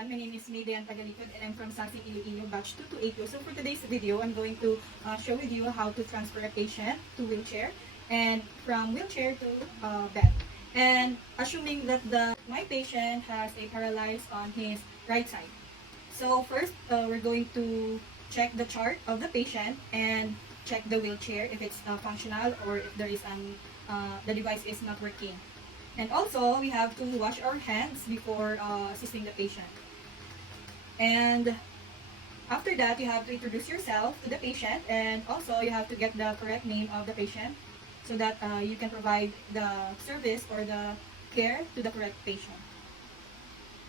My name is Maydayan Tagalikod and I'm from Sasi Iloilo batch 2282. So for today's video, I'm going to show with you how to transfer a patient to wheelchair and from wheelchair to bed. And assuming that my patient has a paralysis on his right side. So first, we're going to check the chart of the patient and check the wheelchair if it's functional or if there is the device is not working. And also, we have to wash our hands before assisting the patient. And after that, you have to introduce yourself to the patient, and also you have to get the correct name of the patient so that you can provide the service or the care to the correct patient.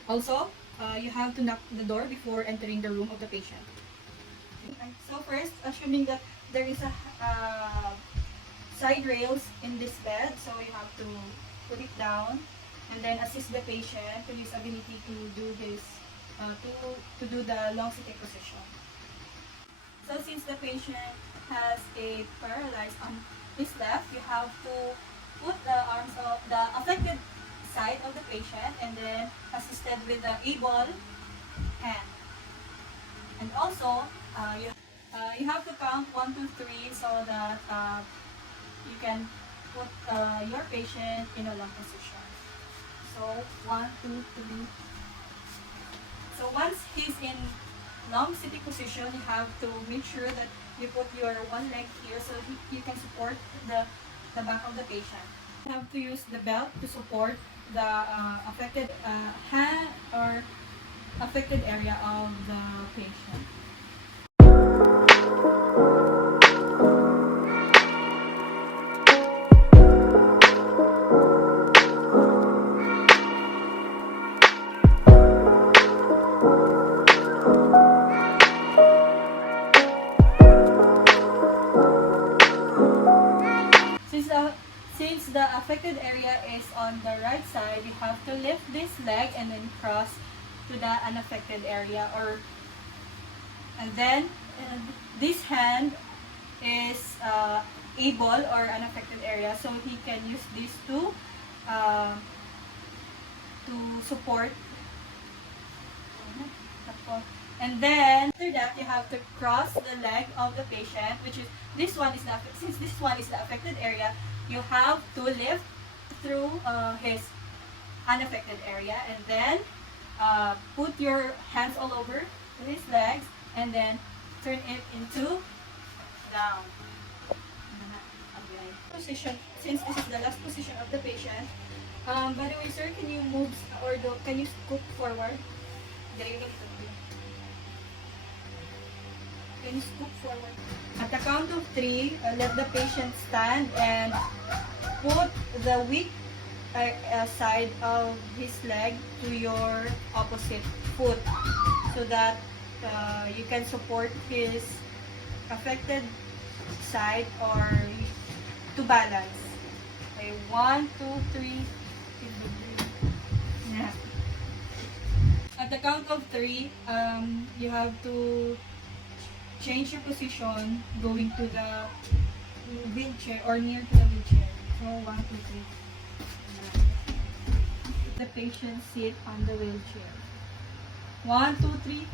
Also, you have to knock the door before entering the room of the patient. So first, assuming that there is a side rails in this bed, so you have to put it down and then assist the patient to his ability to do his to do the long sitting position. So since the patient has a paralysis on his left, you have to put the arms of the affected side of the patient and then assisted with the able hand. And also, you have to count 1, 2, 3 so that you can put your patient in a long position. So 1, 2, 3. So once he's in long sitting position, you have to make sure that you put your one leg here so you can support the back of the patient. You have to use the belt to support the affected hand or affected area of the patient. Since the affected area is on the right side, you have to lift this leg and then cross to the unaffected area, and then this hand is able or unaffected area, so he can use this to support. And then after that, you have to cross the leg of the patient, which is this one is since this one is the affected area, you have to lift through his unaffected area and then put your hands all over his legs and then turn it into down. Position, since this is the last position of the patient. By the way, sir, can you move or can you scoot forward? Can you scoot forward? At the count of 3, let the patient stand and put the weak side of his leg to your opposite foot so that you can support his affected side or to balance. Okay, 1, 2, 3. Yeah. At the count of 3, you have to change your position going to the wheelchair or near to the wheelchair. So 1, 2, 3. The patient sit on the wheelchair. 1, 2, 3.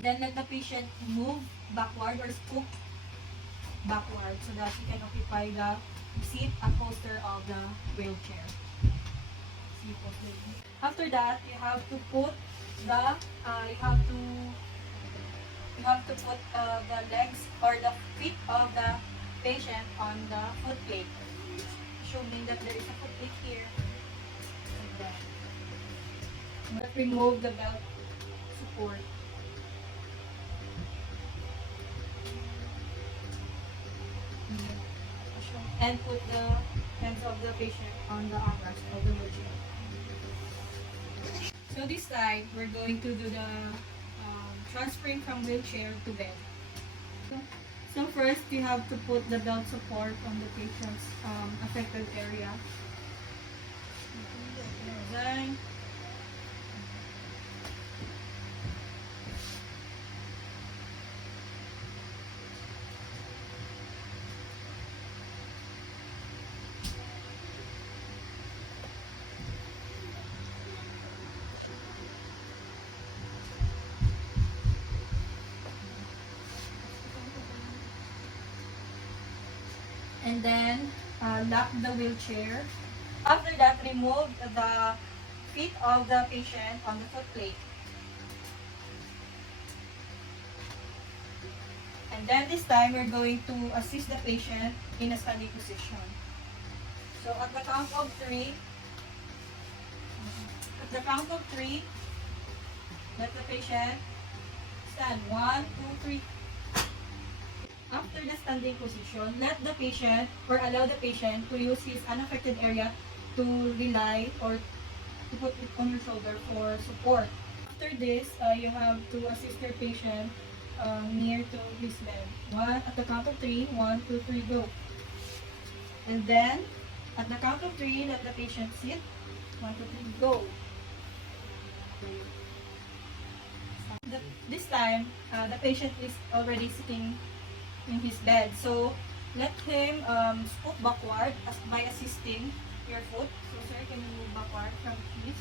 Then let the patient move backward or scoop backward so that he can occupy the seat upholster of the wheelchair. After that, you have to put the put the legs or the feet of the patient on the foot plate, showing that there is a foot plate here. Like that. But remove the belt support. And put the hands of the patient on the armrest of the wheelchair. So this time, we're going to do the transferring from wheelchair to bed. So first, you have to put the belt support on the patient's affected area. Then, then lock the wheelchair. After that, remove the feet of the patient on the foot plate. And then this time, we're going to assist the patient in a standing position. So at the count of 3, let the patient stand. 1, 2, 3. After the standing position, let the patient or allow the patient to use his unaffected area to rely or to put it on your shoulder for support. After this, you have to assist your patient near to his leg. At the count of 3, 1, 2, 3, go. And then, at the count of 3, let the patient sit. 1, 2, 3, go. This time, the patient is already sitting in his bed. So, let him scoot backward by assisting your foot. So, sir, can you move backward from his?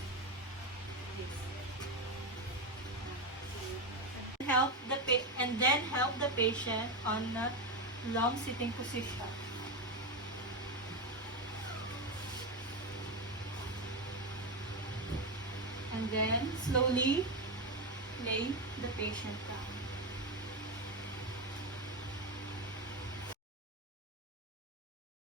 And then help the patient on a long sitting position. And then slowly lay the patient down.